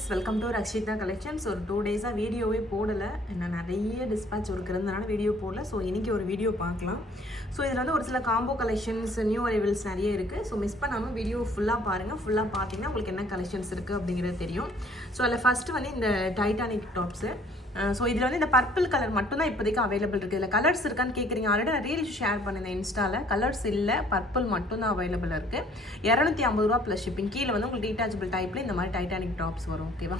Friends welcome to Rakshitha collections ஒரு two டேஸாக வீடியோவே போடலை. நான் நிறைய டிஸ்பேச் இருக்கிறதுனால வீடியோ போடல. ஸோ இன்றைக்கி ஒரு வீடியோ பார்க்கலாம். ஸோ இதில் வந்து ஒரு சில காம்போ கலெக்ஷன்ஸ் நியூ அரைவல்ஸ் நிறைய இருக்குது ஸோ மிஸ் பண்ணாமல் வீடியோ ஃபுல்லாக பாருங்கள் ஃபுல்லாக பார்த்தீங்கன்னா உங்களுக்கு என்ன கலெக்ஷன்ஸ் இருக்குது அப்படிங்கிறது தெரியும். ஸோ அதில் ஃபஸ்ட்டு வந்து இந்த டைட்டானிக் டாப்ஸு ஸோ இதில் வந்து இந்த பர்பிள் கலர் மட்டும்தான் இப்போதைக்கு அவைலபிள் இருக்குது இதில் கலர்ஸ் இருக்கான்னு கேட்குறீங்க ஆல்ரெடி நான் ரீல் ஷேர் பண்ணியிருந்தேன் இன்ஸ்டாவில் கலர்ஸ் இல்லை பர்பிள் மட்டும்தான் அவைலபிள் இருக்குது இரநூத்தி ஐம்பது ரூபா ப்ளஸ் ஷிப்பிங் கீழே வந்து உங்களுக்கு டீட்டாச்சபிள் டைப்பில் இந்த மாதிரி டைட்டானிக் டாப்ஸ் வரும் ஓகேவா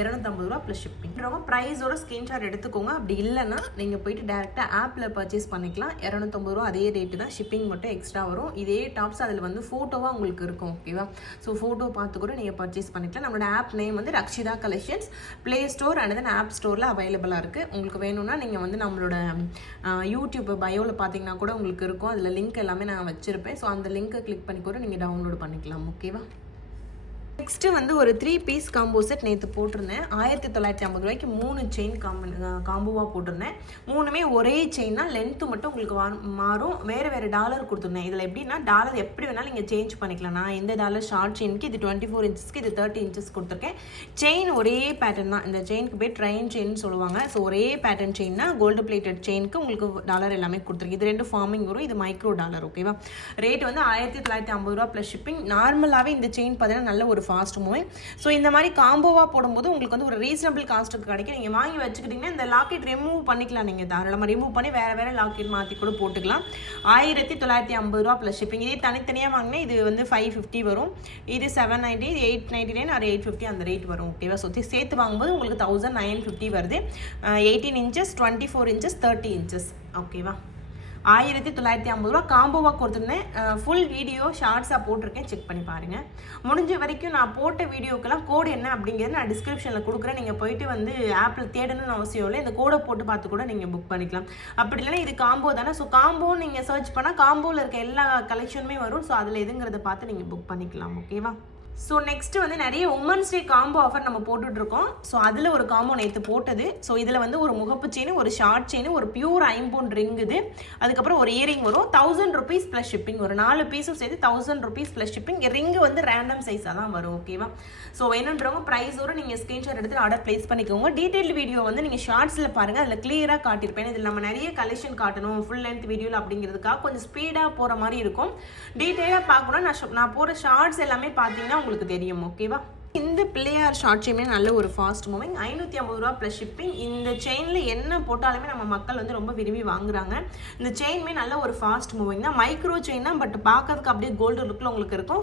இரநூத்தம்பது ரூபா ப்ளஸ் ஷிப்பிங் ரொம்ப ப்ரைஸோட ஸ்க்ரீன்ஷாட் எடுத்துக்கோங்க. அப்படி இல்லைன்னா நீங்கள் போயிட்டு டேரெக்டாக ஆப்பில் பர்ச்சேஸ் பண்ணிக்கலாம். இரநூத்தம்பது ரூபா அதே ரேட்டு தான் ஷிப்பிங் மட்டும் எக்ஸ்ட்ரா வரும். இதே டாப்ஸ் அதில் வந்து ஃபோட்டோவாக உங்களுக்கு இருக்கும் ஓகேவா ஸோ ஃபோட்டோ பார்த்து கூட நீங்கள் பர்ச்சேஸ் பண்ணிக்கலாம். நம்மளோட ஆப் நேம் வந்து Rakshitha collections play store and then app ஸ்டோரில் அவைலபிளாக இருக்குது உங்களுக்கு வேணும்னா நீங்கள் வந்து நம்மளோட யூடியூப் பயோவில் பார்த்தீங்கன்னா கூட உங்களுக்கு இருக்கும். அதில் லிங்க் எல்லாமே நான் வச்சுருப்பேன். ஸோ அந்த லிங்க்கை கிளிக் பண்ணி கூட நீங்கள் டவுன்லோட் பண்ணிக்கலாம் ஓகேவா நெக்ஸ்ட்டு வந்து ஒரு த்ரீ பீஸ் காம்போ செட் நேற்று போட்டிருந்தேன். ஆயிரத்தி தொள்ளாயிரத்தி ஐம்பது ரூபாய்க்கு மூணு செயின் காம்போ காம்போவாக போட்டிருந்தேன். மூணுமே ஒரே செயின்னா லென்த்து மட்டும் உங்களுக்கு வா மாறும். வேறு வேறு டாலர் கொடுத்துருந்தேன். இதில் எப்படின்னா டாலர் எப்படி வேணாலும் நீங்கள் சேஞ்ச் பண்ணிக்கலாம். நான் இந்த டாலர் ஷார்ட் செயினுக்கு இது டுவெண்ட்டி ஃபோர் இன்ச்சஸ்க்கு இது தேர்ட்டி இன்ச்சஸ் கொடுத்துருக்கேன். செயின் ஒரே பேட்டர்ன் தான். இந்த செயினுக்கு போய் ட்ரெயின் செயின் சொல்லுவாங்க. ஸோ ஒரே பேட்டர்ன் செயின்னா கோல்டு பிளேட்டட் செயினுக்கு உங்களுக்கு டாலர் எல்லாமே கொடுத்துருக்கு இது ரெண்டு ஃபார்மிங் வரும். இது மைக்ரோ டாலர் ஓகேவா ரேட் வந்து ஆயிரத்தி தொள்ளாயிரத்தி ஐம்பது ரூபா ப்ளஸ் ஷிப்பிங் நார்மலாகவே இந்த செயின் பார்த்தீங்கன்னா நல்ல ஒரு ஃபாஸ்ட் மூவிங் ஸோ இந்த மாதிரி காம்போவாக போடும்போது உங்களுக்கு வந்து ஒரு ரீசனபிள் காஸ்ட்டுக்கு கிடைக்கும். நீங்கள் வாங்கி வச்சுக்கிட்டிங்கன்னா இந்த லாக்கெட் ரிமூவ் பண்ணிக்கலாம் நீங்கள் தாராளமாக ரிமூவ் பண்ணி வேறு வேறு லாக்கெட் மாற்றி கூட போட்டுக்கலாம். ஆயிரத்தி தொள்ளாயிரத்தி ஐம்பது ரூபா ப்ளஸ் ஷிப்பிங் இதே தனித்தனியாக வாங்கினா இது வந்து ஃபைவ் ஃபிஃப்டி வரும். இது seven ninety eight ninety nine அது எயிட் ஃபிஃப்டி அந்த ரேட் வரும். ஓகேவா சுற்றி சேர்த்து வாங்கும்போது உங்களுக்கு தௌசண்ட் நைன் ஃபிஃப்டி வருது. Eighteen inches twenty four inches thirty inches ஓகேவா ஆயிரத்தி தொள்ளாயிரத்தி ஐம்பது ரூபா காம்போவாக கொடுத்துருந்தேன். ஃபுல் வீடியோ ஷார்ட்ஸாக போட்டிருக்கேன். செக் பண்ணி பாருங்கள் முடிஞ்ச வரைக்கும் நான் போட்ட வீடியோக்கெல்லாம் கோடு என்ன அப்படிங்கிறது நான் டிஸ்கிரிப்ஷனில் கொடுக்குறேன். நீங்கள் போயிட்டு வந்து ஆப்பில் தேடணும்னு அவசியம் இல்லை. இந்த கோடை போட்டு பார்த்து கூட நீங்கள் புக் பண்ணிக்கலாம். அப்படி இல்லைன்னா இது காம்போ தானே. ஸோ காம்போ நீங்கள் சர்ச் பண்ணால் காம்போவில் இருக்க எல்லா கலெக்ஷனுமே வரும். ஸோ அதில் எதுங்கிறத பார்த்து நீங்கள் புக் பண்ணிக்கலாம். ஓகேவா ஸோ நெக்ஸ்ட் வந்து நிறைய உமன்ஸ் டே காம்போ ஆஃபர் நம்ம போட்டுட்ருக்கோம். ஸோ அதில் ஒரு காம்போ நேற்று போட்டது. ஸோ இதில் வந்து ஒரு முகப்பு செயின் ஒரு ஷார்ட் செயின் ஒரு பியூர் ஐம்பொன் ரிங்குது இது. அதுக்கப்புறம் ஒரு இயரிங் வரும். தௌசண்ட் ருபீஸ் ப்ளஸ் ஷிப்பிங் ஒரு நாலு பீஸும் சேர்த்து thousand rupees plus shipping ring வந்து ரேண்டம் சைஸாக தான் வரும் ஓகேவா ஸோ வேணுன்றவங்க ப்ரைஸோடு நீங்கள் ஸ்க்ரீன்ஷாட் எடுத்து ஆர்டர் ப்ளேஸ் பண்ணிக்கோங்க. டீட்டெயில் வீடியோ வந்து நீங்கள் ஷார்ட்ஸில் பாருங்கள் அதில் கிளியராக காட்டியிருப்பேன். இதில் நம்ம நிறைய கலெக்ஷன் காட்டணும். ஃபுல் லென்த் வீடியோவில் அப்படிங்கிறதுக்காக கொஞ்சம் ஸ்பீடாக போகிற மாதிரி இருக்கும். டீட்டெயிலாக பார்க்கணும் நான் நான் போகிற ஷார்ட்ஸ் எல்லாமே பார்த்தீங்கன்னா உங்களுக்கு தெரியும் ஓகேவா வந்து பிள்ளையார் ஷார்ட் செயினே நல்ல ஒரு ஃபாஸ்ட் மூவிங் ஐநூற்றி ஐம்பது ரூபா ப்ளஸ் ஷிப்பிங் இந்த செயினில் என்ன போட்டாலுமே நம்ம மக்கள் வந்து ரொம்ப விரும்பி வாங்குறாங்க. இந்த செயினுமே நல்ல ஒரு ஃபாஸ்ட் மூவிங் தான். மைக்ரோ செயின் தான் பட் பார்க்கறதுக்கு அப்படியே கோல்டு லுக்கில் உங்களுக்கு இருக்கும்.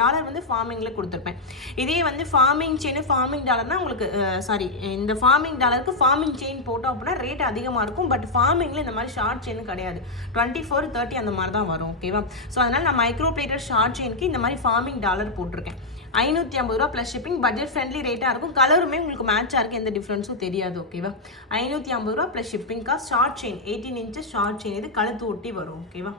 டாலர் வந்து ஃபார்மிங்கில் கொடுத்துருப்பேன். இதே வந்து ஃபார்மிங் செயின் ஃபார்மிங் டாலர்னா உங்களுக்கு சாரி இந்த ஃபார்மிங் டாலருக்கு ஃபார்மிங் செயின் போட்டோம் அப்படின்னா ரேட் அதிகமாக இருக்கும். பட் ஃபார்மிங்கில் இந்த மாதிரி ஷார்ட் செயின் கிடையாது. டுவெண்ட்டி ஃபோர் தேர்ட்டி அந்த மாதிரி தான் வரும் ஓகேவா ஸோ அதனால் நான் மைக்ரோ பிளேட்டர் ஷார்ட் செயினுக்கு இந்த மாதிரி ஃபார்மிங் டாலர் போட்டிருக்கேன். ஐநூற்றி ஐம்பது ரூபா ப்ளஸ் ஷிப்பிங் பட்ஜெட் ஃப்ரெண்ட்லி ரேட்டாக இருக்கும். கலருமே உங்களுக்கு மேட்சாக இருக்குது எந்த டிஃப்ரென்ஸும் தெரியாது ஓகேவா ஐநூற்றி ஐம்பது ரூபா plus shipping cost short chain eighteen inches short chain இது கழுத்து ஒட்டி வரும் ஓகேவா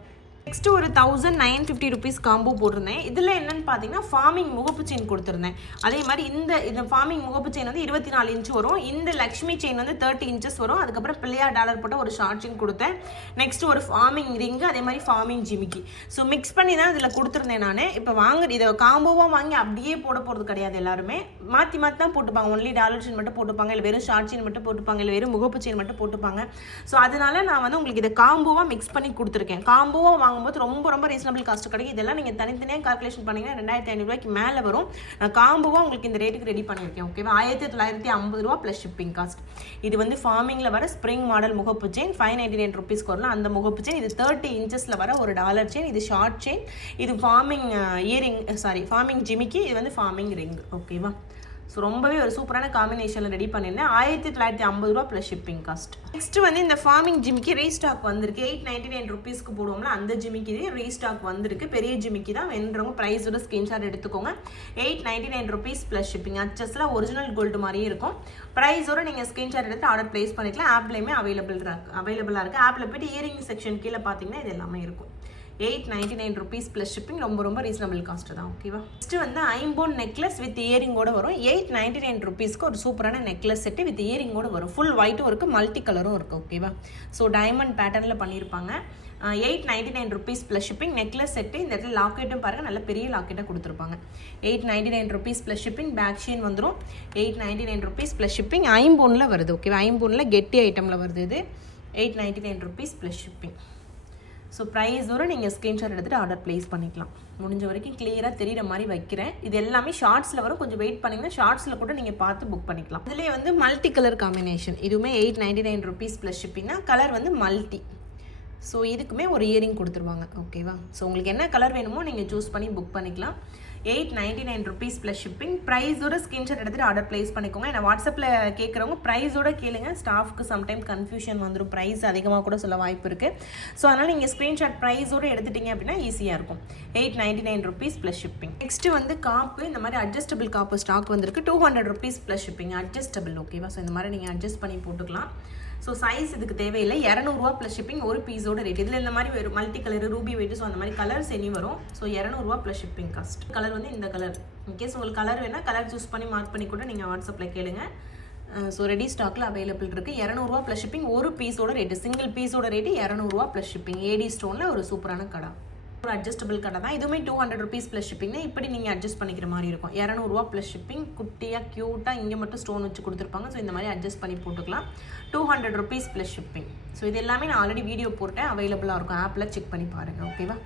நெக்ஸ்ட் ஒரு thousand nine fifty rupees combo போட்டிருந்தேன். இதில் என்னென்னு பார்த்தீங்கன்னா ஃபார்மிங் முகப்பு செயின் கொடுத்துருந்தேன். அதே மாதிரி இந்த இந்த ஃபார்மிங் முகப்பு செயின் வந்து இருபத்தி நாலு இன்ச் வரும். இந்த லக்ஷ்மி செயின் வந்து தேர்ட்டி இன்ச்சஸ் வரும். அதுக்கப்புறம் பிள்ளையார் டாலர் போட்ட ஒரு ஷார்ட் செயின் கொடுத்தேன். நெக்ஸ்ட் ஒரு ஃபார்மிங் ரிங்கு அதே மாதிரி ஃபார்மிங் ஜிமிக்கி. ஸோ மிக்ஸ் பண்ணி தான் இதில் கொடுத்துருந்தேன் நான். இப்போ வாங்க இதை காம்போவாக வாங்கி அப்படியே போட போகிறது கிடையாது எல்லாருமே. மாற்றி மாற்றி தான் போட்டுப்பாங்க. ஒன்லி டாலர் செயின் மட்டும் போட்டுப்பாங்க. இல்லை வெறும் ஷார்ட் செயின் மட்டும் போட்டுப்பாங்க. இல்லை வெறும் முகப்பு செயின் மட்டும் போட்டுப்பாங்க. ஸோ அதனால நான் வந்து உங்களுக்கு இதை காம்போவாக மிக்ஸ் பண்ணி கொடுத்துருக்கேன். காம்போவாக வாங்கும்போது ரொம்ப ரொம்ப ரீசனபிள் காஸ்ட் கிடைக்கும். இதெல்லாம் நீங்கள் தனித்தனியாக கால்குலேஷன் பண்ணிங்கன்னா ரெண்டாயிரத்தி ஐநூறுரூவாய்க்கு மேலே வரும். நான் காம்போவாக உங்களுக்கு இந்த ரேட்டுக்கு ரெடி பண்ணியிருக்கேன் ஓகேவா ஆயிரத்தி தொள்ளாயிரத்தி ஐம்பது ரூபா ப்ளஸ் ஷிப்பிங் காஸ்ட் இது வந்து ஃபார்மிங்கில் வர ஸ்ப்ரிங் மாடல் முகப்பு செயின் ஃபைவ் நைன்டி நைன் ருபீஸ்க்கு வரலாம். அந்த முகப்பு செயின் இது தேர்ட்டி இன்ச்சஸில் வர ஒரு டாலர் செயின் இது ஷார்ட் செயின் இது ஃபார்மிங் இயரிங் சாரி ஃபார்மிங் ஜிமிக்கி இது வந்து ஃபார்மிங் ரிங் ஓகேவா ஸோ ரொம்பவே ஒரு சூப்பரான காம்பினேஷனில் ரெடி பண்ணியிருந்தேன். ஆயிரத்தி தொள்ளாயிரத்தி ஐம்பது ரூபா ப்ளஸ் ஷிப்பிங் காஸ்ட் நெக்ஸ்ட் வந்து இந்த ஃபார்மிங் ஜிமிக்கி ரீஸ்டாக் வந்திருக்கு. எயிட் நைன்டி நைன் ருபீஸ்க்கு போடுவோம்ல அந்த ஜிமிக்கி ரீஸ்டாக் வந்திருக்கு. பெரிய ஜிமிக்கி தான். வேணுறவங்க ப்ரைஸோட ஸ்க்ரீன்ஷாட் எடுத்துக்கோங்க. Eight ninety nine rupees plus shipping அச்சஸில் original gold மாதிரியே இருக்கும் ப்ரைஸோட நீங்கள் ஸ்க்ரீன்ஷாட் எடுத்து ஆர்டர் ப்ளேஸ் பண்ணிக்கலாம். ஆப்லேயுமே அவைலபிள் இருக்கு. அவைலபிளாக இருக்குது ஆப்பில் போய்ட்டு இயரிங் செக்ஷன் கீழே பார்த்தீங்கன்னா இது எல்லாமே இருக்கும். Eight ninety nine rupees plus shipping ரொம்ப ரொம்ப ரீசனபிள் காஸ்ட் தான் ஓகேவா நெக்ஸ்ட் வந்து ஐம்போன் நெக்லஸ் வித் இயரிங்கோட வரும். எயிட் நைன்டி நைன் ருபீஸ்க்கு ஒரு சூப்பரான நெக்லஸ் செட்டு வித் இயரிங்கோட வரும். ஃபுல் ஒயிட்டும் இருக்குது மல்டி கலரும் இருக்குது ஓகேவா ஸோ டைமண்ட் பேட்டர்னில் பண்ணியிருப்பாங்க eight ninety nine rupees plus shipping necklace set இந்த இடத்துல லாக்கெட்டும் பாருங்கள் நல்ல பெரிய லாக்கெட்டாக கொடுத்துருப்பாங்க. Eight ninety nine rupees plus shipping back ஷீன் வந்துடும் eight ninety nine rupees plus shipping ஐம்பொன்னில் வருது ஓகேவா ஐம்பொன்னில் கெட்டி ஐட்டமில் வருது இது. Eight ninety nine rupees plus shipping so ப்ரைஸோடு நீங்கள் ஸ்க்ரீன்ஷாட் எடுத்துகிட்டு ஆர்டர் ப்ளேஸ் பண்ணிக்கலாம். முடிஞ்ச வரைக்கும் கிளியராக தெரிகிற மாதிரி வைக்கிறேன். இது எல்லாமே ஷார்ட்ஸில் வரும். கொஞ்சம் வெயிட் பண்ணிங்கன்னா ஷார்ட்ஸில் கூட நீங்கள் பார்த்து புக் பண்ணிக்கலாம். இதுலேயே வந்து மல்டி கலர் காம்பினேஷன் இதுவுமே eight ninety nine rupees plus ஷிப்பிங்னா colour வந்து மல்டி ஸோ இதுக்குமே ஒரு இயரிங் கொடுத்துருவாங்க. ஓகேவா ஸோ உங்களுக்கு என்ன கலர் வேணுமோ நீங்கள் சூஸ் பண்ணி புக் பண்ணிக்கலாம். Eight ninety nine rupees plus shipping ப்ரைஸோட screenshot எடுத்துகிட்டு ஆர்டர் ப்ளேஸ் பண்ணிக்கோங்க. ஏன்னா வாட்ஸ்அப்பில் கேட்குறவங்க ப்ரைஸோட கேளுங்க. ஸ்டாஃப்க்கு சம்டைம் கன்ஃபியூஷன் வந்துடும் ப்ரைஸ் அதிகமாக கூட சொல்ல வாய்ப்பு இருக்குது ஸோ அதனால் நீங்கள் ஸ்க்ரீன்ஷாட் ப்ரைஸோட எடுத்துட்டீங்க அப்படின்னா ஈஸியாக இருக்கும். Eight ninety nine rupees plus shipping next வந்து காப்பு. இந்த மாதிரி அட்ஜஸ்டபிள் காப்பு ஸ்டாக் வந்திருக்கு. Two hundred rupees plus shipping adjustable ஓகேவா ஸோ இந்த மாதிரி நீங்கள் அட்ஜஸ்ட் பண்ணி போட்டுக்கலாம். ஸோ சைஸ் இதுக்கு தேவையில்லை. இரநூறுவா ப்ளஸ் ஷிப்பிங் ஒரு பீஸோட ரேட் இதில் இந்த மாதிரி வரும். Multi colour ruby white so அந்த மாதிரி கலர்ஸ் எனி வரும். ஸோ இரநூறுவா ப்ளஸ் ஷிப்பிங் காஸ்ட் கலர் வந்து இந்த கலர் இன்கேஸ் உங்களுக்கு கலர் வேணால் கலர் சூஸ் பண்ணி மார்க் பண்ணி கூட நீங்கள் வாட்ஸ்அப்பில் கேளுங்க. ஸோ ரெடி ஸ்டாக்கில் அவைலபிள் இருக்குது இரநூறுவா ப்ளஸ் ஷிப்பிங் ஒரு பீஸோட ரேட்டு சிங்கிள் பீஸோட ரேட்டு இரநூறுவா ப்ளஸ் ஷிப்பிங் ஏடி ஸ்டோனில் ஒரு சூப்பரான கடை. ஒரு அட்ஜஸ்டபிள் கடை தான். இதுவுமே டூ ஹண்ட்ரட் ருபீஸ் ப்ளஸ் ஷிப்பிங்னா இப்படி நீங்கள் அட்ஜஸ்ட் பண்ணிக்கிற மாதிரி இருக்கும். இரநூறுவா ப்ளஸ் ஷிப்பிங் குட்டியாக க்யூட்டாக இங்கே மட்டும் ஸ்டோன் வச்சு கொடுத்துருப்பாங்க. ஸோ இந்த மாதிரி அட்ஜஸ்ட் பண்ணி போட்டுக்கலாம். Two hundred rupees plus shipping so இது எல்லாமே நான் ஆல்ரெடி வீடியோ போட்டேன். அவைலபிளாக இருக்கும். ஆப்பில் செக் பண்ணி பாருங்கள் ஓகேவா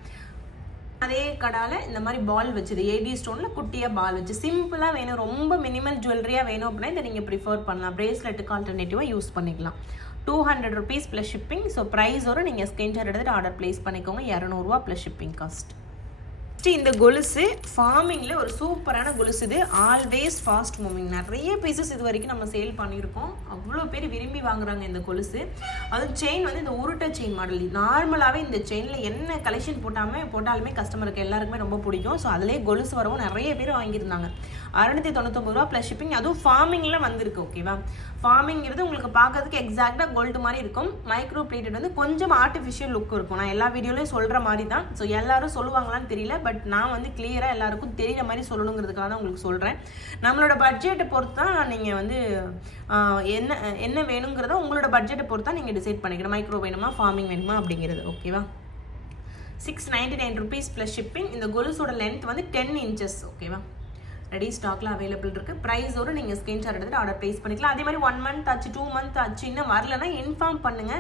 அதே கடால இந்த மாதிரி பால் வச்சுது. ஏடி ஸ்டோனில் குட்டியாக பால் வச்சு. சிம்பிளாக வேணும். ரொம்ப மினிமல் ஜுவல்லரியாக வேணும் அப்படின்னா இதை நீங்கள் ப்ரிஃபர் பண்ணலாம். ப்ரேஸ்லெட்டுக்கு ஆல்டர்னேட்டிவாக யூஸ் பண்ணிக்கலாம். Two hundred rupees plus shipping so price வரும் நீங்கள் ஸ்க்ரீன்ஷாட் எடுத்துகிட்டு ஆர்டர் ப்ளேஸ் பண்ணிக்கோங்க. இரநூறுவா ப்ளஸ் ஷிப்பிங் காஸ்ட் நெக்ஸ்ட் இந்த கொலுசு ஃபார்மிங்கில் ஒரு சூப்பரான கொலுசு இது. ஆல்வேஸ் ஃபாஸ்ட் மூவிங் நிறைய பீசஸ் இது வரைக்கும் நம்ம சேல் பண்ணியிருக்கோம். அவ்வளோ பேர் விரும்பி வாங்குறாங்க இந்த கொலுசு. அதுவும் செயின் வந்து இந்த உருட்டை செயின் மாடல் நார்மலாகவே இந்த செயினில் என்ன கலெக்ஷன் போட்டாமல் போட்டாலுமே கஸ்டமருக்கு எல்லாருக்குமே ரொம்ப பிடிக்கும். ஸோ அதிலே கொலுசு வரவும் நிறைய பேர் வாங்கியிருந்தாங்க. அறுநூத்தி தொண்ணூத்தொம்பது ரூபா ப்ளஸ் ஷிப்பிங் அதுவும் ஃபார்மிங்கில் வந்திருக்கு ஓகேவா ஃபார்மிங்கிறது உங்களுக்கு பார்க்கறதுக்கு எக்ஸாக்டாக கோல்டு மாதிரி இருக்கும். மைக்ரோ பிளேட்டட் வந்து கொஞ்சம் ஆர்டிஃபிஷியல் லுக் இருக்கும். நான் எல்லா வீடியோலையும் சொல்கிற மாதிரி தான். ஸோ எல்லாரும் சொல்லுவாங்களான்னு தெரியல பட் பட் நான் வந்து கிளியராக எல்லாருக்கும் தெரியிற மாதிரி சொல்லணுங்கிறதுக்காக தான் உங்களுக்கு சொல்கிறேன் நம்மளோட பட்ஜெட்டை பொறுத்து தான் நீங்கள் வந்து என்ன என்ன வேணுங்கிறத உங்களோட பட்ஜெட்டை பொறுத்து தான் நீங்கள் டிசைட் பண்ணிக்கணும். மைக்ரோ வேணுமா ஃபார்மிங் வேணுமா அப்படிங்கிறது ஓகேவா six ninety nine rupees plus shipping இந்த கொலுசோட லென்த் வந்து டென் இன்ச்சஸ் ஓகேவா ரெடி ஸ்டாக்ல அவைலபிள் இருக்கு. ப்ரைஸோட நீங்கள் ஸ்க்ரீன்ஷாட் எடுத்துட்டு ஆர்டர் ப்ளேஸ் பண்ணிக்கலாம். அதே மாதிரி ஒன் மந்த் ஆச்சு டூ மந்த் ஆச்சு இன்னும் வரலன்னா இன்ஃபார்ம் பண்ணுங்க.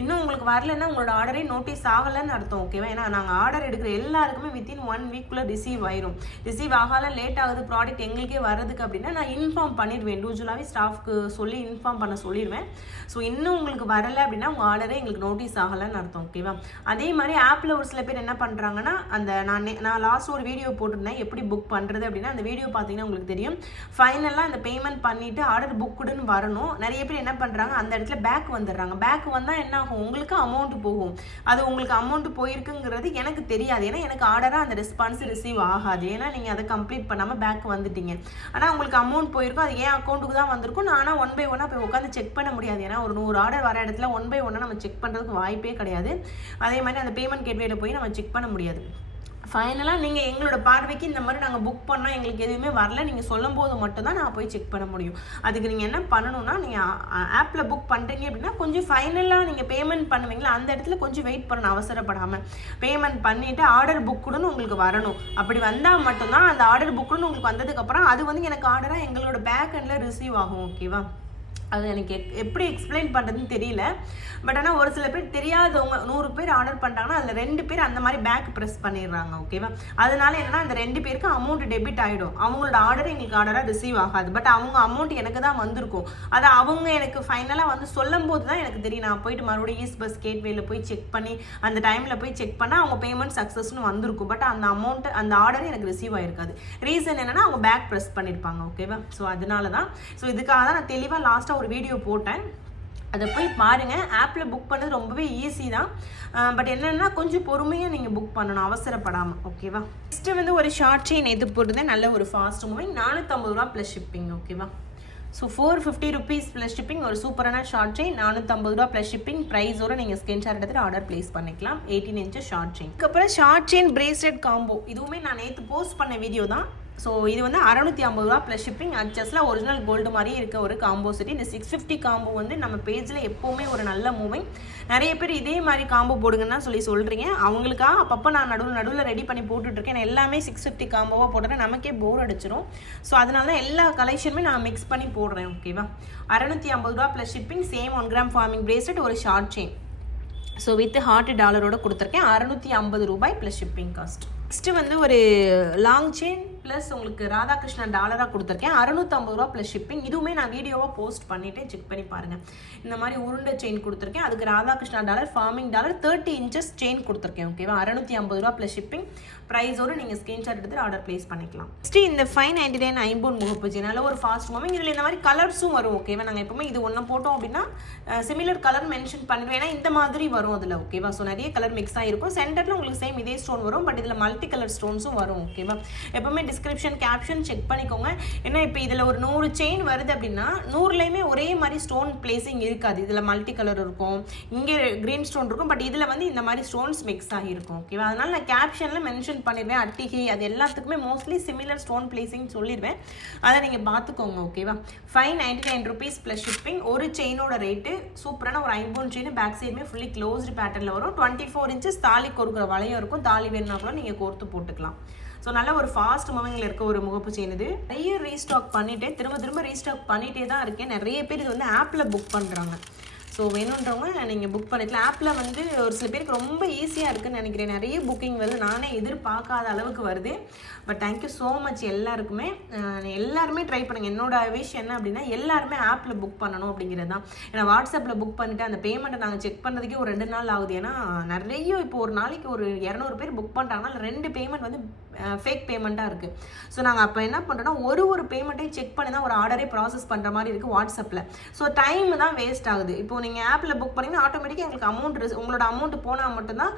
இன்னும் உங்களுக்கு வரலன்னா உங்களோட ஆர்டரே நோட்டீஸ் ஆகலைன்னு அர்த்தம் ஓகேவா ஏன்னா நாங்கள் ஆர்டர் எடுக்கிற எல்லாருக்குமே வித்தின் ஒன் வீக்குள்ளே ரிசீவ் ஆயிரும். ரிசீவ் ஆகால லேட் ஆகுது ப்ராடக்ட் எங்களுக்கே வர்றதுக்கு அப்படின்னா நான் இன்ஃபார்ம் பண்ணிடுவேன். யூஸ்வலாகவே ஸ்டாஃப்க்கு சொல்லி இன்ஃபார்ம் பண்ண சொல்லிடுவேன். ஸோ இன்னும் உங்களுக்கு வரலை அப்படின்னா உங்கள் ஆர்டரே எங்களுக்கு நோட்டீஸ் ஆகலைன்னு அர்த்தம் ஓகேவா அதே மாதிரி ஆப்பில் ஒரு சில பேர் என்ன பண்ணுறாங்கன்னா அந்த நான் நான் லாஸ்ட் ஒரு வீடியோ போட்டிருந்தேன் எப்படி புக் பண்ணுறது அப்படின்னா அந்த வீடியோ பார்த்தீங்கன்னா உங்களுக்கு தெரியும். ஃபைனலாக அந்த பேமெண்ட் பண்ணிவிட்டு ஆர்டர் புக்குடுன்னு வரணும். நிறைய பேர் என்ன பண்ணுறாங்க அந்த இடத்துல பேக் வந்துடுறாங்க. பேக் வந்தால் என்ன ஆகும் உங்களுக்கு அமௌண்ட் போகும். அது உங்களுக்கு அமௌண்ட் போயிருக்குங்கிறது எனக்கு தெரியாது. ஏன்னா எனக்கு ஆர்டராக அந்த ரெஸ்பான்ஸ் ரிசீவ் ஆகாது. ஏன்னா நீங்கள் அதை கம்ப்ளீட் பண்ணாமல் பேக் வந்துட்டீங்க. ஆனால் உங்களுக்கு அமௌண்ட் போயிருக்கும். அது ஏன் அக்கௌண்ட்டுக்கு தான் வந்திருக்கும்? நான் ஆனால் ஒன் பை ஒன்னாக போய் உட்காந்து செக் பண்ண முடியாது. ஏன்னா ஒரு நூறு ஆர்டர் வர இடத்துல ஒன் பை ஒன்னாக நம்ம செக் பண்ணுறதுக்கு வாய்ப்பே கிடையாது. அதே மாதிரி அந்த பேமெண்ட் கேட்வேல போய் நம்ம செக் பண்ண முடியாது. ஃபைனலாக நீங்கள் எங்களோட பார்வைக்கு இந்த மாதிரி நாங்கள் புக் பண்ணால் எங்களுக்கு எதுவுமே வரல. நீங்கள் சொல்லும் போது மட்டும்தான் நான் போய் செக் பண்ண முடியும். அதுக்கு நீங்கள் என்ன பண்ணணும்னா நீங்கள் ஆப்பில் புக் பண்ணுறீங்க அப்படின்னா கொஞ்சம் ஃபைனலாக நீங்கள் பேமெண்ட் பண்ணுவீங்களா? அந்த இடத்துல கொஞ்சம் வெயிட் பண்ணணும் அவசரப்படாமல் பேமெண்ட் பண்ணிவிட்டு ஆர்டர் புக்குடுன்னு உங்களுக்கு வரணும். அப்படி வந்தால் மட்டும்தான் அந்த ஆர்டர் புக்குன்னு உங்களுக்கு வந்ததுக்கப்புறம் அது வந்து எனக்கு ஆர்டராக எங்களோட பேக் அண்டில் ரிசீவ் ஆகும் ஓகேவா அது எனக்கு எக்- எப்படி எக்ஸ்பிளைன் பண்ணுறதுன்னு தெரியல. பட் ஆனால் ஒரு சில பேர் தெரியாதவங்க நூறு பேர் ஆர்டர் பண்ணிட்டாங்கன்னா அதில் ரெண்டு பேர் அந்த மாதிரி பேக் ப்ரெஸ் பண்ணிடுறாங்க ஓகேவா அதனால என்னன்னா அந்த ரெண்டு பேருக்கு அமௌண்ட் டெபிட் ஆகிடும் அவங்களோட ஆர்டர் எங்களுக்கு ஆர்டராக ரிசீவ் ஆகாது. பட் அவங்க அமௌண்ட் எனக்கு தான் வந்திருக்கும். அதை அவங்க எனக்கு ஃபைனலாக வந்து சொல்லும் போது தான் எனக்கு தெரியும். நான் போயிட்டு மறுபடியும் ஈஸ்ட் பஸ் கேட்வேல போய் செக் பண்ணி அந்த டைமில் போய் செக் பண்ணால் அவங்க பேமெண்ட் சக்ஸஸ்னு வந்திருக்கும். பட் அந்த அமௌண்ட் அந்த ஆர்டர் எனக்கு ரிசீவ் ஆகிருக்காது ரீசன் என்னன்னா அவங்க பேக் ப்ரெஸ் பண்ணியிருப்பாங்க ஓகேவா ஸோ அதனால தான் ஸோ இதுக்காக தான் நான் தெளிவாக லாஸ்ட்டாக ஒரு வீடியோ போட்டேன். அதை போய் பாருங்கள் ஆப்பில் புக் பண்ணது ரொம்பவே ஈஸி தான். பட் என்னென்னா கொஞ்சம் பொறுமையாக நீங்கள் புக் பண்ணணும். அவசரப்படாமல் ஓகேவா நெக்ஸ்ட்டு வந்து ஒரு ஷார்ட் செயின் எது போட்டுருந்தேன் நல்ல ஒரு ஃபாஸ்ட் மூவிங் நானூற்றம்பது ரூபா ப்ளஸ் ஷிப்பிங் ஓகேவா so four fifty rupees plus shipping ஒரு சூப்பரான ஷார்ட் செயின் நானூற்றம்பது ரூபா ப்ளஸ் ஷிப்பிங் ப்ரைஸோட நீங்கள் ஸ்கிரீன்ஷாட் எடுத்துகிட்டு ஆர்டர் ப்ளேஸ் பண்ணிக்கலாம். எயிட்டீன் இன்ச்சு ஷார்ட் செயின் அதுக்கப்புறம் ஷார்ட் செயின் பிரேஸ்லெட் காம்போ இதுவுமே நான் நேற்று போஸ்ட் பண்ண வீடியோ தான். ஸோ இது வந்து அறநூற்றி ஐம்பது ரூபா ப்ளஸ் ஷிப்பிங் அட்ஜஸ்டில் ஒரிஜினல் கோல்டு மாதிரியே இருக்க ஒரு காம்போ செட் இந்த சிக்ஸ் ஃபிஃப்டி காம்போ வந்து நம்ம பேஜில் எப்போவுமே ஒரு நல்ல மூவிங் நிறைய பேர் இதே மாதிரி காம்போ போடுங்கன்னு சொல்லி சொல்கிறீங்க அவங்களுக்காக அப்பப்போ நான் நடுவில் நடுவில் ரெடி பண்ணி போட்டுட்ருக்கேன் நான் எல்லாமே சிக்ஸ் ஃபிஃப்டி காம்போவாக போடுறேன் நமக்கே போர் அடிச்சிடும் ஸோ அதனால தான் எல்லா கலெக்ஷனுமே நான் மிக்ஸ் பண்ணி போடுறேன் ஓகேவா அறநூற்றி ஐம்பது ரூபா plus shipping same one gram forming bracelet ஒரு short chain so with heart டாலரோட கொடுத்துருக்கேன். அறநூற்றி ஐம்பது ரூபாய் ப்ளஸ் ஷிப்பிங் காஸ்ட் நெக்ஸ்ட்டு வந்து ஒரு லாங் செயின் ப்ளஸ் உங்களுக்கு ராதாகிருஷ்ணன் டாலராக கொடுத்துருக்கேன். அறுநூற்றம்பது ரூபா ப்ளஸ் ஷிப்பிங் இதுவுமே நான் வீடியோவாக போஸ்ட் பண்ணிவிட்டு செக் பண்ணி பாருங்கள் இந்த மாதிரி உருண்டை செயின் கொடுத்துருக்கேன். அதுக்கு Radhakrishna dollar forming dollar thirty inches chain கொடுத்துருக்கேன் ஓகேவா அறநூற்றி ஐம்பது ரூபா ப்ளஸ் ஷிப்பிங் ப்ரைஸோடு நீங்கள் ஸ்க்ரீன்ஷாட் எடுத்து ஆர்டர் ப்ளேஸ் பண்ணிக்கலாம். நெக்ஸ்ட் இந்த ஃபைவ் நைன்டி நைன் ஐம்பூன் முகப்பு நல்ல ஒரு ஃபாஸ்ட் மூவிங் இதில் இந்த மாதிரி கலர்ஸும் வரும் ஓகேவா நாங்கள் எப்பவுமே இது ஒன்று போட்டோம் அப்படின்னா சிமிலர் கலர் மென்ஷன் பண்ணிடுவேன் ஏன்னா இந்த மாதிரி வரும் அதில் ஓகேவா ஸோ நிறைய கலர் மிக்ஸ் ஆகிருக்கும் சென்டரில் உங்களுக்கு சேம் இதே ஸ்டோன் வரும் பட் இதில் மல்டி கலர் ஸ்டோன்ஸும் வரும் ஓகேவா எப்பவுமே டிஸ்கிரிப்ஷன் கேப்ஷன் செக் பண்ணிக்கோங்க. ஏன்னா இப்போ இதில் ஒரு நூறு செயின் வருது அப்படின்னா நூறுலேயுமே ஒரே மாதிரி ஸ்டோன் பிளேசிங் இருக்காது. இதில் மல்டி கலர் இருக்கும். இங்கே க்ரீன் ஸ்டோன் இருக்கும். பட் இதில் வந்து இந்த மாதிரி ஸ்டோன்ஸ் மிக்ஸ் ஆகிருக்கும் ஓகேவா அதனால் நான் கேப்ஷனில் மென்ஷன் பண்ணிடுவேன். அட்டிகை அது எல்லாத்துக்குமே மோஸ்ட்லி சிமிலர் ஸ்டோன் பிளேசிங் சொல்லிடுவேன். அதை நீங்கள் பார்த்துக்கோங்க ஓகேவா five ninety nine rupees plus shipping ஒரு செயினோட ரேட்டு சூப்பரான ஒரு ஐம்பூன் செயின் பேக் சைடுமே ஃபுல்லி க்ளோஸ்டு பேட்டர்னில் வரும். டுவெண்ட்டி ஃபோர் இன்ச்சஸ் தாலி கொடுக்குற வளையம் இருக்கும். தாலி வேணும்னா கூட நீங்கள் கோர்த்து போட்டுக்கலாம். ஸோ நல்ல ஒரு ஃபாஸ்ட் மூவிங்கில் இருக்க ஒரு முகப்பு செயின் இது நிறைய ரீஸ்டாக் பண்ணிட்டே திரும்ப திரும்ப ரீஸ்டாக் பண்ணிட்டே தான் இருக்கேன். நிறைய பேர் இது வந்து ஆப்பில் புக் பண்ணுறாங்க ஸோ வேணுன்றவங்க நீங்கள் புக் பண்ணிக்கலாம். ஆப்பில் வந்து ஒரு சில பேருக்கு ரொம்ப ஈஸியாக இருக்குன்னு நினைக்கிறேன். நிறைய புக்கிங் வந்து நானே எதிர்பார்க்காத அளவுக்கு வருது. பட் தேங்க்யூ ஸோ மச் எல்லாருக்குமே. எல்லாருமே ட்ரை பண்ணுங்கள் என்னோட விஷ் என்ன அப்படின்னா எல்லாருமே ஆப்பில் புக் பண்ணணும் அப்படிங்கிறது தான். ஏன்னா வாட்ஸ்அப்பில் புக் பண்ணிவிட்டு அந்த பேமெண்ட்டை நாங்கள் செக் பண்ணுறதுக்கே ஒரு ரெண்டு நாள் ஆகுது. ஏன்னா நிறைய இப்போ ஒரு நாளைக்கு ஒரு இரநூறு பேர் புக் பண்ணுறாங்கன்னா ரெண்டு பேமெண்ட் வந்து ஃபேக் பேமெண்ட்டாக இருக்குது ஸோ நாங்கள் அப்போ என்ன பண்ணுறோன்னா ஒரு ஒரு பேமெண்ட்டையும் செக் பண்ணி தான் ஒரு ஆர்டரே ப்ராசஸ் பண்ணுற மாதிரி இருக்குது வாட்ஸ்அப்பில் ஸோ டைம் தான் வேஸ்ட் ஆகுது. இப்போ நீங்கள் ஆப்பில் புக் பண்ணிங்கன்னா ஆட்டோமேட்டிக்காக எங்களுக்கு அமௌண்ட் உங்களோட அமௌண்ட் போனால் மட்டும்தான்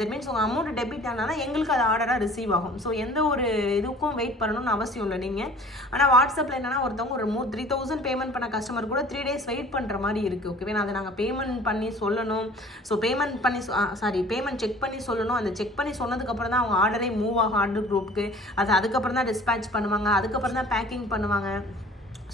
தட் மீன்ஸ் உங்கள் அமௌண்ட் டெபிட் ஆனால் எங்களுக்கு அது ஆர்டராக ரிசீவ் ஆகும். ஸோ எந்த ஒரு இதுக்கும் வெயிட் பண்ணணும்னு அவசியம் இல்லை நீங்கள் ஆனால் வாட்ஸ்அப்பில் என்னென்னா ஒருத்தவங்க ஒரு மூ த்ரீ தௌசண்ட் பேமெண்ட் பண்ண கஸ்டமர் கூட த்ரீ டேஸ் வெயிட் பண்ணுற மாதிரி இருக்குது ஓகேவே அதை நாங்கள் பேமெண்ட் பண்ணி சொல்லணும். ஸோ பேமெண்ட் பண்ணி சாரி பேமெண்ட் செக் பண்ணி சொல்லணும். அந்த செக் பண்ணி சொன்னதுக்கப்புறம் தான் அவங்க ஆர்டரே மூவ் ஆகும். ஆர்டர் குரூப்புக்கு அது அதுக்கப்புறம் தான் டிஸ்பேட்ச் பண்ணுவாங்க. அதுக்கப்புறம் தான் பேக்கிங் பண்ணுவாங்க.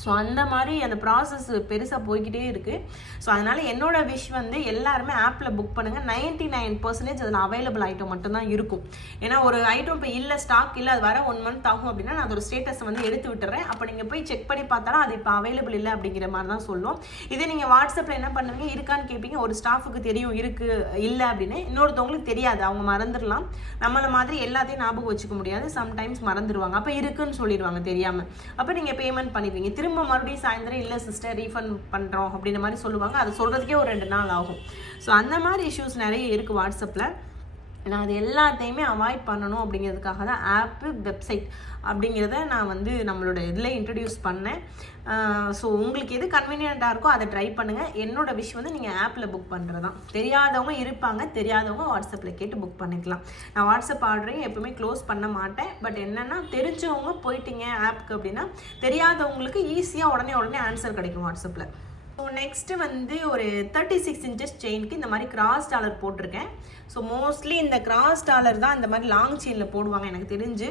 ஸோ அந்த மாதிரி அந்த ப்ராசஸ் பெருசாக போய்கிட்டே இருக்குது ஸோ அதனால் என்னோட விஷ் வந்து எல்லாருமே ஆப்பில் புக் பண்ணுங்கள் நைன்ட்டி நைன் பர்சன்டேஜ் அதில் அவைலபிள் ஐட்டம் மட்டும்தான் இருக்கும். ஏன்னா ஒரு ஐட்டம் இப்போ இல்லை ஸ்டாக் இல்லை அது வர ஒன் மந்த் ஆகும் அப்படின்னா நான் அதோட ஸ்டேட்டஸை வந்து எடுத்து விட்டுறேன். அப்போ நீங்கள் போய் செக் பண்ணி பார்த்தாலும் அது இப்போ அவைலபிள் இல்லை அப்படிங்கிற மாதிரி தான் சொல்லும். இதே நீங்கள் வாட்ஸ்அப்பில் என்ன பண்ணுவீங்க? இருக்கான்னு கேட்பீங்க ஒரு ஸ்டாஃபுக்கு தெரியும் இருக்குது இல்லை அப்படின்னு. இன்னொருத்தவங்களுக்கு தெரியாது. அவங்க மறந்துடலாம். நம்மளை மாதிரி எல்லாத்தையும் ஞாபகம் வச்சுக்க முடியாது. சம்டைம்ஸ் மறந்துடுவாங்க. அப்போ இருக்குன்னு சொல்லிடுவாங்க தெரியாமல் அப்போ நீங்கள் பேமெண்ட் பண்ணிடுவீங்க. திரும்ப மறுபடியும் சாயந்தரம் இல்லை சிஸ்டர் ரீஃபண்ட் பண்ணுறோம் அப்படின்ற மாதிரி சொல்லுவாங்க. அது சொல்கிறதுக்கே ஒரு ரெண்டு நாள் ஆகும். ஸோ அந்த மாதிரி இஷ்யூஸ் நிறைய இருக்குது வாட்ஸ்அப்பில் நான் அது எல்லாத்தையுமே அவாய்ட் பண்ணணும் அப்படிங்கிறதுக்காக தான் ஆப்பு வெப்சைட் அப்படிங்கிறத நான் வந்து நம்மளோட இதில் இன்ட்ரடியூஸ் பண்ணேன். ஸோ உங்களுக்கு எது கன்வீனியண்ட்டாக இருக்கோ அதை ட்ரை பண்ணுங்கள் என்னோட விஷ் வந்து நீங்கள் ஆப்பில் புக் பண்ணுறது தான் தெரியாதவங்க இருப்பாங்க தெரியாதவங்க வாட்ஸ்அப்பில் கேட்டு புக் பண்ணிக்கலாம். நான் வாட்ஸ்அப் ஆர்டரையும் எப்பவுமே க்ளோஸ் பண்ண மாட்டேன். பட் என்னென்னா தெரிஞ்சவங்க போயிட்டீங்க ஆப்புக்கு அப்படின்னா தெரியாதவங்களுக்கு ஈஸியாக உடனே உடனே ஆன்சர் கிடைக்கும் வாட்ஸ்அப்பில் ஸோ நெக்ஸ்ட்டு வந்து ஒரு தேர்ட்டி சிக்ஸ் இன்ச்சஸ் செயினுக்கு இந்த மாதிரி கிராஸ் டாலர் போட்டிருக்கேன். ஸோ மோஸ்ட்லி இந்த கிராஸ் டாலர் தான் இந்த மாதிரி லாங் செயினில் போடுவாங்க எனக்கு தெரிஞ்சு.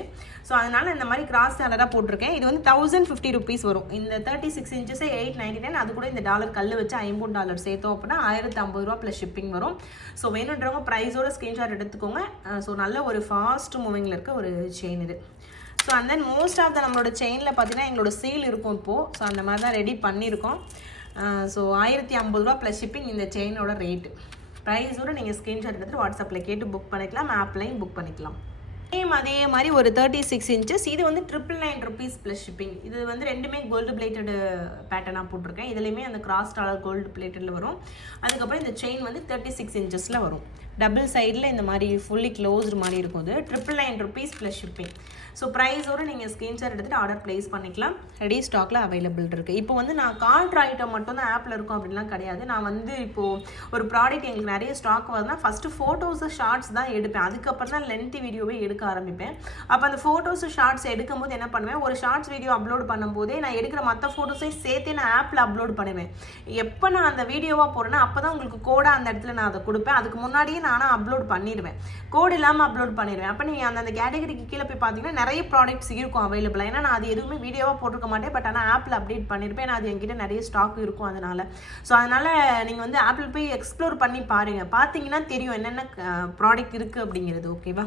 ஸோ அதனால் இந்த மாதிரி கிராஸ் டாலராக போட்டிருக்கேன். இது வந்து தௌசண்ட் ஃபிஃப்டி ருபீஸ் வரும். இந்த தேர்ட்டி சிக்ஸ் இன்ச்சஸே எயிட் நைன்டி நைன் அது கூட இந்த டாலர் கல் வச்சு ஐம்பது டாலர் சேர்த்தோம் அப்படின்னா ஆயிரத்தி ஐம்பது ரூபா ப்ளஸ் ஷிப்பிங் வரும். ஸோ வேணுன்றவங்க ப்ரைஸோட ஸ்க்ரீன்ஷாட் எடுத்துக்கோங்க. ஸோ நல்ல ஒரு ஃபாஸ்ட் மூவிங்கில் இருக்க ஒரு செயின் இது. So and then most of the நம்மளோட செயினில் பார்த்தீங்கன்னா எங்களோட சேல் இருக்கும் இப்போது ஸோ அந்த மாதிரி தான் ரெடி பண்ணியிருக்கோம். ஸோ ஆயிரத்தி ஐம்பது ரூபா ப்ளஸ் ஷிப்பிங் இந்த செயினோட ரேட்டு ப்ரைஸோட நீங்கள் ஸ்க்ரீன்ஷாட் எடுத்துகிட்டு வாட்ஸ்அப்பில் கேட்டு புக் பண்ணிக்கலாம் ஆப்லையும் புக் பண்ணிக்கலாம். சேம் அதே மாதிரி ஒரு தேர்ட்டி சிக்ஸ் இன்ச்சஸ் இது வந்து triple nine rupees plus shipping இது வந்து ரெண்டுமே கோல்டு பிளேட்டடு பேட்டர்னாக போட்டிருக்கேன். இதுலேயுமே அந்த கிராஸ் டாலர் கோல்டு பிளேட்டடில் வரும். அதுக்கப்புறம் இந்த செயின் வந்து தேர்ட்டி சிக்ஸ் இன்ச்சஸில் வரும். டபுள் சைடில் இந்த மாதிரி ஃபுல்லி க்ளோஸ்டு மாதிரி இருக்கும். இது triple nine rupees plus shipping so ப்ரைஸோடு நீங்கள் ஸ்க்ரீன்ஷாட் எடுத்துகிட்டு ஆர்டர் ப்ளேஸ் பண்ணிக்கலாம். ரெடி ஸ்டாக்கில் அவைலபிள் இருக்குது இப்போ வந்து நான் கார்ட்ரு ஐட்டம் மட்டும் தான் ஆப்பில் இருக்கும் அப்படின்லாம் கிடையாது. நான் வந்து இப்போது ஒரு ப்ராடக்ட் எங்களுக்கு நிறைய ஸ்டாக் வருதுன்னா ஃபஸ்ட்டு ஃபோட்டோஸு ஷார்ட்ஸ் தான் எடுப்பேன். அதுக்கப்புறம் தான் லென்த்தி வீடியோவே எடுக்க ஆரம்பிப்பேன். அப்போ அந்த ஃபோட்டோஸு ஷார்ட்ஸ் எடுக்கும்போது என்ன பண்ணுவேன்? ஒரு ஷார்ட்ஸ் வீடியோ அப்லோட் பண்ணும்போதே நான் எடுக்கிற மற்ற ஃபோட்டோஸையும் சேர்த்தே நான் ஆப்பில் அப்லோட் பண்ணுவேன். எப்போ நான் அந்த வீடியோவாக போகிறேன்னா அப்போ தான் உங்களுக்கு கோடாக அந்த இடத்துல நான் அதை கொடுப்பேன். அதுக்கு முன்னாடியே நானும் அப்லோட் பண்ணிடுவேன். கோட் இல்லாமல் அப்லோட் பண்ணிடுவேன். அப்போ நீங்கள் அந்த அந்த கேட்டகரிக்கு கீழே போய் பார்த்தீங்கன்னா நிறைய ப்ராடக்ட்ஸ் இருக்கும் அவைலபிள் ஏன்னா நான் அது எதுவுமே வீடியோவாக போட்டிருக்க மாட்டேன். பட் ஆனால் ஆப்பில் அப்டேட் பண்ணியிருப்பேன் ஏன்னா அது என்கிட்ட நிறைய ஸ்டாக் இருக்கும் அதனால். ஸோ அதனால் நீங்கள் வந்து ஆப்பிள் போய் எக்ஸ்ப்ளோர் பண்ணி பாருங்கள் பார்த்தீங்கன்னா தெரியும் என்னென்ன ப்ராடக்ட் இருக்குது அப்படிங்கிறது. ஓகேவா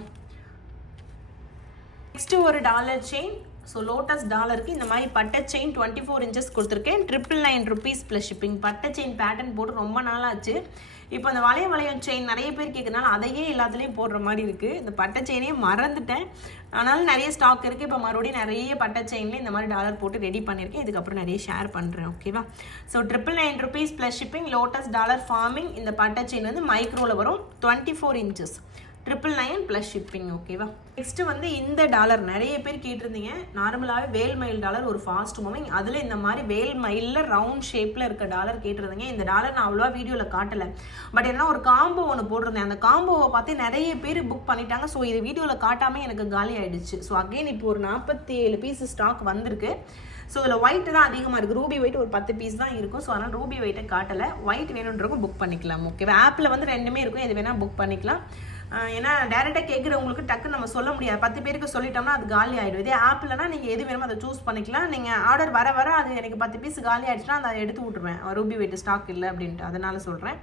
நெக்ஸ்ட்டு ஒரு டாலர் செயின் ஸோ லோட்டஸ் டாலருக்கு இந்த மாதிரி பட்டை செயின் டுவெண்ட்டி ஃபோர் இன்ச்சஸ் கொடுத்துருக்கேன். Triple nine rupees plus shipping பட்டை செயின் பேட்டர்ன் போட்டு ரொம்ப நாளாச்சு. இப்போ அந்த வளைய வளையம் செயின் நிறைய பேர் கேட்கறனால அதையே எல்லாத்துலேயும் போடுற மாதிரி இருக்குது இந்த பட்டை செயினே மறந்துட்டேன். ஆனாலும் நிறைய ஸ்டாக் இருக்குது இப்போ மறுபடியும் நிறைய பட்டை செயின்ல இந்த மாதிரி டாலர் போட்டு ரெடி பண்ணியிருக்கேன். இதுக்கப்புறம் நிறைய ஷேர் பண்ணுறேன் ஓகேவா so triple nine rupees plus shipping lotus dollar forming இந்த பட்டை செயின் வந்து மைக்ரோவில் வரும். Twenty four inches triple nine plus shipping ஓகேவா நெக்ஸ்ட்டு வந்து இந்த டாலர் நிறைய பேர் கேட்டிருந்தீங்க. நார்மலாகவே வேல் மயில் டாலர் ஒரு ஃபாஸ்ட் மூவிங் அதில் இந்த மாதிரி வேல் மயிலில் ரவுண்ட் ஷேப்பில் இருக்க டாலர் கேட்டிருந்தீங்க. இந்த டாலர் நான் அவ்வளோவா வீடியோவில் காட்டலை. பட் என்ன ஒரு காம்போ ஒன்று போட்டிருந்தேன். அந்த காம்போவை பார்த்து நிறைய பேர் புக் பண்ணிட்டாங்க. ஸோ இது வீடியோவில் காட்டாமல் எனக்கு காலி ஆயிடுச்சு. ஸோ அகைன் இப்போ ஒரு நாற்பத்தி ஏழு பீஸ் ஸ்டாக் வந்திருக்கு. ஸோ இதில் ஒயிட் தான் அதிகமாக இருக்குது ரூபி ஒயிட் ஒரு பத்து பீஸ் தான் இருக்கும். ஸோ அதனால் ரூபி ஒயிட்டை காட்டலை. ஒயிட் வேணுன்றவங்க புக் பண்ணிக்கலாம் ஓகேவா ஆப்பில் வந்து ரெண்டுமே இருக்கும். எது வேணால் புக் பண்ணிக்கலாம். ஏன்னா டேரெக்டாக கேட்குறவங்களுக்கு டக்குன்னு நம்ம சொல்ல முடியாது. பத்து பேருக்கு சொல்லிட்டோம்னா அது காலி ஆகிடும் இதே ஆப்பிள்னா நீங்கள் எது வேணுமோ அதை சூஸ் பண்ணிக்கலாம். நீங்கள் ஆர்டர் வர வர அது எனக்கு பத்து பீஸ் காலி ஆகிடுச்சுன்னா அதை எடுத்து விட்ருவேன் ரூபி வெயிட் ஸ்டாக் இல்லை அப்படின்ட்டு. அதனால சொல்கிறேன்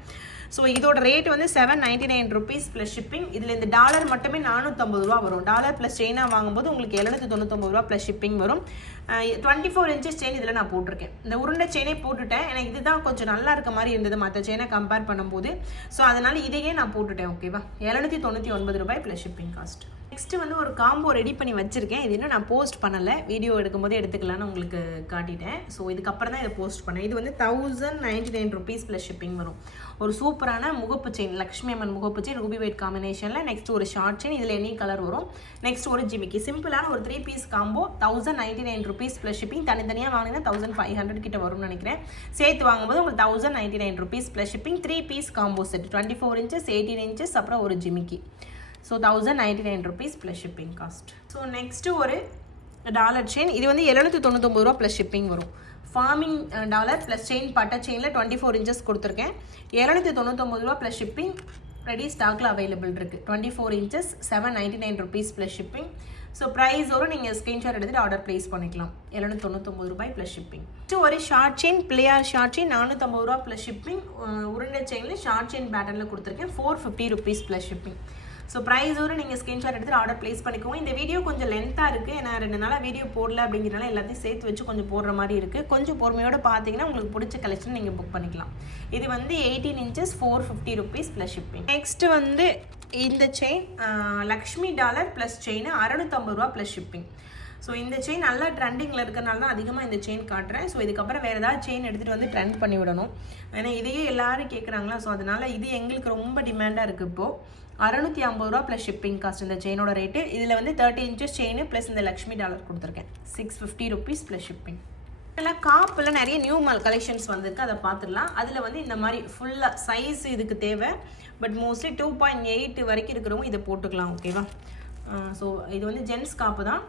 ஸோ இதோட ரேட் வந்து seven ninety nine rupees plus shipping இதில் இந்த டாலர் மட்டுமே நானூற்றம்பது ரூபா வரும். டாலர் ப்ளஸ் செயினாக வாங்கும்போது உங்களுக்கு எழுநூற்றி தொண்ணூத்தொம்பது ரூபா ப்ளஸ் ஷிப்பிங் வரும். டுவெண்ட்டி ஃபோர் இன்ச்சஸ் செயின் இதில் நான் போட்டிருக்கேன். இந்த உருண்டை செயினே போட்டுட்டேன். எனக்கு இதுதான் கொஞ்சம் நல்லா இருக்க மாதிரி இருந்தது மற்ற செயினை கம்பேர் பண்ணும்போது. ஸோ அதனால் இதையே நான் போட்டுட்டேன் ஓகேவா எழுநூற்றி தொண்ணூற்றி ஒன்பது ரூபாய் ப்ளஸ் ஷிப்பிங் காஸ்ட் நெக்ஸ்ட்டு வந்து ஒரு காம்போ ரெடி பண்ணி வச்சுருக்கேன். இது இன்னும் நான் போஸ்ட் பண்ணலை. வீடியோ எடுக்கும்போது எடுத்துக்கலான்னு உங்களுக்கு காட்டிட்டேன். ஸோ இதுக்கப்புறம் தான் இதை போஸ்ட் பண்ணேன். இது வந்து thousand ninety nine rupees plus shipping வரும். ஒரு சூப்பரான முகப்பு செயின் லக்ஷ்மி அம்மன் முகப்பு செயின் ரூபி வெயிட் காம்பினேஷனில் நெக்ஸ்ட் ஒரு ஷார்ட் செயின் இதில் எனி கலர் வரும். நெக்ஸ்ட் ஒரு ஜிமிக்கி. சிம்பிளான ஒரு three piece combo thousand ninety nine rupees plus shipping தனித்தனியாக வாங்கினா தௌசண்ட் ஃபைவ் ஹண்ட்ரட் கிட்ட வரும்னு நினைக்கிறேன். சேர்த்து வாங்கும்போது உங்களுக்கு thousand ninety nine rupees plus shipping three piece combo set twenty four inches eighteen inches அப்புறம் ஒரு ஜிமிக்கி. So thousand ninety nine rupees plus shipping cost so next ஒரு டாலர் செயின் இது வந்து எழுநூற்றி தொண்ணூத்தொம்பது ரூபா ப்ளஸ் ஷிப்பிங் வரும். ஃபார்மிங் டாலர் ப்ளஸ் செயின் பட்டை செயினில் டுவெண்ட்டி ஃபோர் இன்ச்சஸ் கொடுத்துருக்கேன். எழுநூற்றி தொண்ணூத்தொம்பது ரூபா ப்ளஸ் ஷிப்பிங் ரெடி ஸ்டாக்கில் அவைலபிள் இருக்குது twenty four inches seven ninety nine rupees plus shipping so ப்ரைஸோடு நீங்கள் ஸ்க்ரீன்ஷாட் எடுத்துகிட்டு ஆர்டர் ப்ளேஸ் பண்ணிக்கலாம். எழுநூற்றி தொண்ணூத்தொம்பது ரூபாய் ப்ளஸ் ஷிப்பிங் ஒரு short chain player short chain நானூற்றம்பது ரூபா ப்ளஸ் ஷிப்பிங் உருண்டை செயினில் ஷார்ட் செயின் பேட்டர்னில் கொடுத்துருக்கேன். Four fifty rupees plus shipping so ப்ரைஸோடு நீங்கள் ஸ்க்ரீன்ஷாட் எடுத்து ஆர்டர் ப்ளேஸ் பண்ணிக்கோங்க. இந்த வீடியோ கொஞ்சம் லென்த்தாக இருக்குது ஏன்னா ரெண்டு நாளாக வீடியோ போடல அப்படிங்கிறனால எல்லாத்தையும் சேர்த்து வச்சு கொஞ்சம் போடுற மாதிரி இருக்குது கொஞ்சம் பொறுமையோடு பார்த்தீங்கன்னா உங்களுக்கு பிடிச்ச கலெக்ஷன் நீங்கள் புக் பண்ணிக்கலாம். இது வந்து eighteen inches four fifty rupees plus shipping next வந்து இந்த chain Lakshmi dollar plus chain அறநூற்றம்பது ரூபா ப்ளஸ் ஷிப்பிங் ஸோ இந்த செயின் நல்லா ட்ரெண்டிங்கில் இருக்கிறனால தான் அதிகமாக இந்த செயின் காட்டுறேன். ஸோ இதுக்கப்புறம் வேறு ஏதாவது செயின் எடுத்துகிட்டு வந்து ட்ரெண்ட் பண்ணி விடணும். ஏன்னா இதையே எல்லாரும் கேட்குறாங்களா ஸோ அதனால் இது எங்களுக்கு ரொம்ப டிமாண்டாக இருக்குது இப்போது அறநூற்றி ஐம்பது ரூபா ப்ளஸ் ஷிப்பிங் காஸ்ட் இந்த செயினோட ரேட்டு இதில் வந்து தேர்ட்டி இன்ச்சஸ் செயின் ப்ளஸ் இந்த லக்ஷ்மி டாலர் கொடுத்துருக்கேன். Six fifty rupees plus shipping ஆனால் காப்பில் நிறைய நியூ மால் கலெக்ஷன்ஸ் வந்திருக்கு. அதை பார்த்துடலாம். அதில் வந்து இந்த மாதிரி ஃபுல்லாக சைஸ் இதுக்கு தேவை. But mostly two point eight வரைக்கும் இருக்கிறவங்க இதை போட்டுக்கலாம் ஓகேவா ஸோ இது வந்து ஜென்ஸ் காப்பு தான்.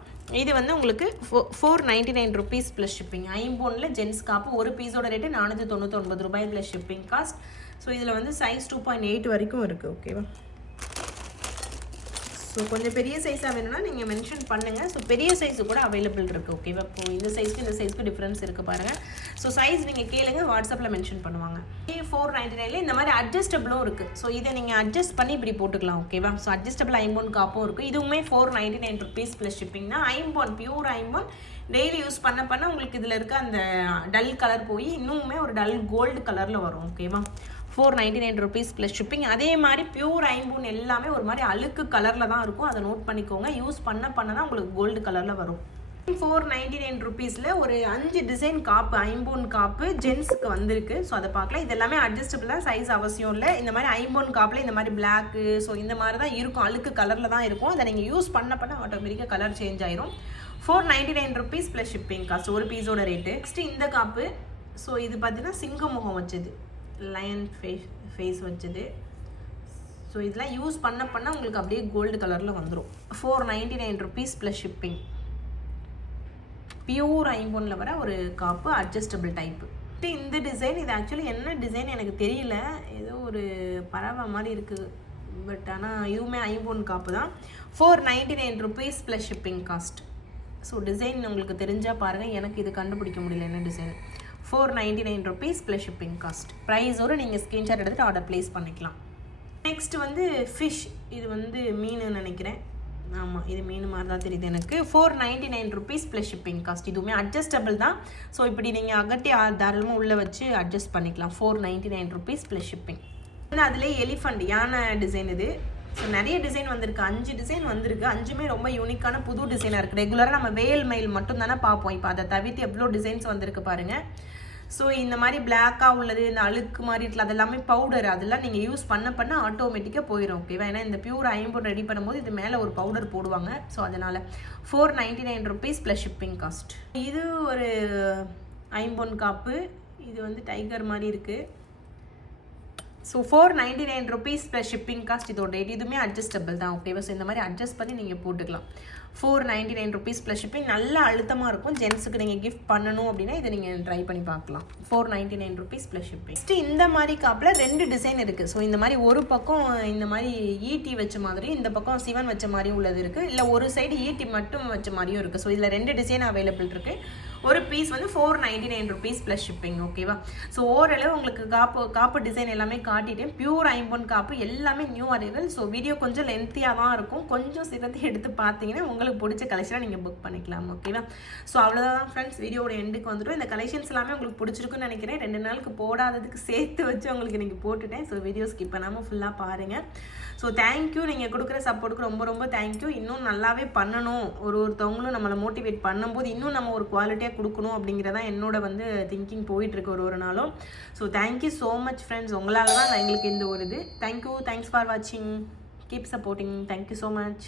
இது வந்து உங்களுக்கு ஃபோ four ninety nine rupees plus shipping ஐம்போனில் gents காப்பு ஒரு பீஸோட ரேட்டு நானூற்றி தொண்ணூத்தொன்பது ரூபாய் ப்ளஸ் ஷிப்பிங் காஸ்ட் ஸோ இதில் வந்து சைஸ் டூ பாயிண்ட் எயிட் வரைக்கும் இருக்குது ஓகேவா ஸோ கொஞ்சம் பெரிய சைஸாக வேணும்னா நீங்கள் மென்ஷன் பண்ணுங்கள் ஸோ பெரிய சைஸு கூட அவைலபிள் இருக்குது ஓகேவா இப்போ இந்த சைஸ்க்கு இந்த சைஸ்க்கு டிஃப்ரென்ஸ் இருக்குது பாருங்கள் ஸோ சைஸ் நீங்கள் கேளுங்க வாட்ஸ்அப்பில் மென்ஷன் பண்ணுவாங்க. ஏ ஃபோர் நைன்டி நைனில் இந்த மாதிரி அட்ஜஸ்டபிளும் இருக்குது ஸோ இதை நீங்கள் அட்ஜஸ்ட் பண்ணி இப்படி போட்டுக்கலாம் ஓகேவா ஸோ அட்ஜஸ்டபிள் ஐம்போன் காப்பும் இருக்குது இதுவுமே four ninety nine rupees plus ஷிப்பிங்னா ஐம்போன் பியூர் ஐம்போன். டெய்லி யூஸ் பண்ண பண்ண உங்களுக்கு இதில் இருக்க அந்த டல் கலர் போய் இன்னுமே ஒரு டல் கோல்டு கலரில் வரும் ஓகேவா four ninety nine rupees plus shipping அதே மாதிரி பியூர் ஐம்பூன் எல்லாமே ஒரு மாதிரி அழுக்கு கலரில் தான் இருக்கும். அதை நோட் பண்ணிக்கோங்க. யூஸ் பண்ண பண்ண தான் உங்களுக்கு கோல்டு கலரில் வரும். ஃபோர் நைன்டி நைன் ருபீஸில் ஒரு அஞ்சு டிசைன் காப்பு ஐம்பூன் காப்பு ஜென்ஸுக்கு வந்திருக்கு. ஸோ அதை பார்க்கலாம். இது எல்லாமே அட்ஜஸ்டபிள் தான் சைஸ் அவசியம் இல்லை. இந்த மாதிரி ஐம்பூன் காப்பில் இந்த மாதிரி பிளாக்கு ஸோ இந்த மாதிரி தான் இருக்கும். அழுக்கு கலரில் தான் இருக்கும். அதை நீங்கள் யூஸ் பண்ண பண்ண ஆட்டோமேட்டிக்காக கலர் சேஞ்ச் ஆயிரும். Four ninety nine rupees plus shipping cost ஒரு பீஸோட ரேட்டு நெக்ஸ்ட் இந்த காப்பு ஸோ இது பார்த்தீங்கன்னா சிங்க முகம் வச்சது. லயன் ஃபேஸ் ஃபேஸ் வச்சது. ஸோ இதெல்லாம் யூஸ் பண்ண பண்ண உங்களுக்கு அப்படியே கோல்டு கலரில் வந்துடும் four ninety nine rupees plus shipping pure ஐம்பொனில் வர ஒரு காப்பு அட்ஜஸ்டபிள் டைப்பு இந்த டிசைன் இது ஆக்சுவலி என்ன டிசைன் எனக்கு தெரியல. ஏதோ ஒரு பறவை மாதிரி இருக்குது பட் ஆனால் இதுவுமே ஐம்பொன் காப்பு தான். Four ninety nine rupees plus shipping cost so design உங்களுக்கு தெரிஞ்சால் பாருங்கள் எனக்கு இது கண்டுபிடிக்க முடியல என்ன design four ninety nine rupees plus shipping cost ப்ரைஸோடு நீங்கள் ஸ்க்ரீன்ஷாட் எடுத்துகிட்டு ஆர்டர் ப்ளேஸ் பண்ணிக்கலாம். நெக்ஸ்ட் வந்து ஃபிஷ் இது வந்து மீன் நினைக்கிறேன். ஆமாம் இது மீன் மாதிரி தான் தெரியுது எனக்கு. Four ninety nine rupees plus shipping cost இதுவுமே அட்ஜஸ்டபிள் தான். ஸோ இப்படி நீங்கள் அகட்டி தாராளமாக உள்ளே வச்சு அட்ஜஸ்ட் பண்ணிக்கலாம். Four ninety nine rupees plus shipping வந்து அதிலே எலிஃபண்ட் யானை டிசைன் இது. ஸோ நிறைய டிசைன் வந்திருக்கு. அஞ்சு டிசைன் வந்திருக்கு. அஞ்சுமே ரொம்ப யூனிக்கான புது டிசைனாக இருக்குது ரெகுலராக நம்ம வேல் மயில் மட்டும் தானே பார்ப்போம். இப்போ அதை தவிர்த்து எவ்வளோ டிசைன்ஸ் வந்திருக்கு பாருங்கள் ஸோ இந்த மாதிரி பிளாக்காக உள்ளது இந்த அழுக்கு மாதிரி இருக்குல்ல அது எல்லாமே பவுடர் அதெல்லாம் நீங்கள் யூஸ் பண்ண பண்ண ஆட்டோமேட்டிக்காக போயிடும் ஓகேவா ஏன்னா இந்த பியூர் ஐம்பொன் ரெடி பண்ணும்போது இது மேலே ஒரு பவுடர் போடுவாங்க. ஸோ அதனால் four ninety nine rupees plus shipping cost இது ஒரு ஐம்பொன் காப்பு. இது வந்து டைகர் மாதிரி இருக்குது so four ninety nine rupees plus shipping cost இதோட ரேட் இதுவுமே அட்ஜஸ்டபிள் தான் ஓகேவா ஸோ இந்த மாதிரி அட்ஜஸ்ட் பண்ணி நீங்கள் போட்டுக்கலாம். Four ninety nine rupees plus shipping நல்ல அழுத்தமாக இருக்கும். ஜென்ஸுக்கு நீங்கள் கிஃப்ட் பண்ணணும் அப்படின்னா இதை நீங்கள் ட்ரை பண்ணி பார்க்கலாம். Four ninety nine rupees plus shipping next இந்த மாதிரி காப்பில் ரெண்டு டிசைன் இருக்குது ஸோ இந்த மாதிரி ஒரு பக்கம் இந்த மாதிரி ஈட்டி வச்ச மாதிரி இந்த பக்கம் சிவன் வச்ச மாதிரியும் உள்ளது இருக்குது இல்லை ஒரு சைடு ஈட்டி மட்டும் வச்ச மாதிரியும் இருக்குது ஸோ இதில் ரெண்டு டிசைன் அவைலபிள் இருக்குது ஒரு பீஸ் வந்து four ninety nine rupees plus shipping ஓகேவா ஸோ ஓரளவு உங்களுக்கு காப்பு காப்பு டிசைன் எல்லாமே காட்டிட்டேன் பியூர் ஐம்பொன் காப்பு எல்லாமே நியூ அரைவல் ஸோ வீடியோ கொஞ்சம் லென்த்தியாக தான் இருக்கும். கொஞ்சம் சிறந்து எடுத்து பார்த்தீங்கன்னா உங்களுக்கு பிடிச்ச கலெக்ஷனாக நீங்கள் புக் பண்ணிக்கலாம் ஓகேவா ஸோ அவ்வளோதான் ஃப்ரெண்ட்ஸ் வீடியோட எண்டுக்கு வந்துடும் இந்த கலெக்ஷன்ஸ் எல்லாமே உங்களுக்கு பிடிச்சிருக்குன்னு நினைக்கிறேன். ரெண்டு நாளுக்கு போடாததுக்கு சேர்த்து வச்சு உங்களுக்கு நீங்கள் போட்டுட்டேன். ஸோ வீடியோ ஸ்கிப் பண்ணாமல் ஃபுல்லாக பாருங்கள் ஸோ தேங்க்யூ நீங்கள் கொடுக்குற சப்போர்ட்டுக்கு ரொம்ப ரொம்ப தேங்க்யூ இன்னும் நல்லாவே பண்ணணும். ஒரு ஒருத்தவங்களும் நம்மளை மோட்டிவேட் பண்ணும்போது இன்னும் நம்ம ஒரு குவாலிட்டியாக கொடுக்கணும் அப்படிங்கிறதான் என்னோட வந்து திங்கிங் போயிட்டுருக்கு ஒரு ஒரு நாளும். So thank you so much friends உங்களால் தான் எங்களுக்கு இந்த ஒரு இது. தேங்க்யூ தேங்க்ஸ் ஃபார் வாட்சிங் keep supporting thank you so much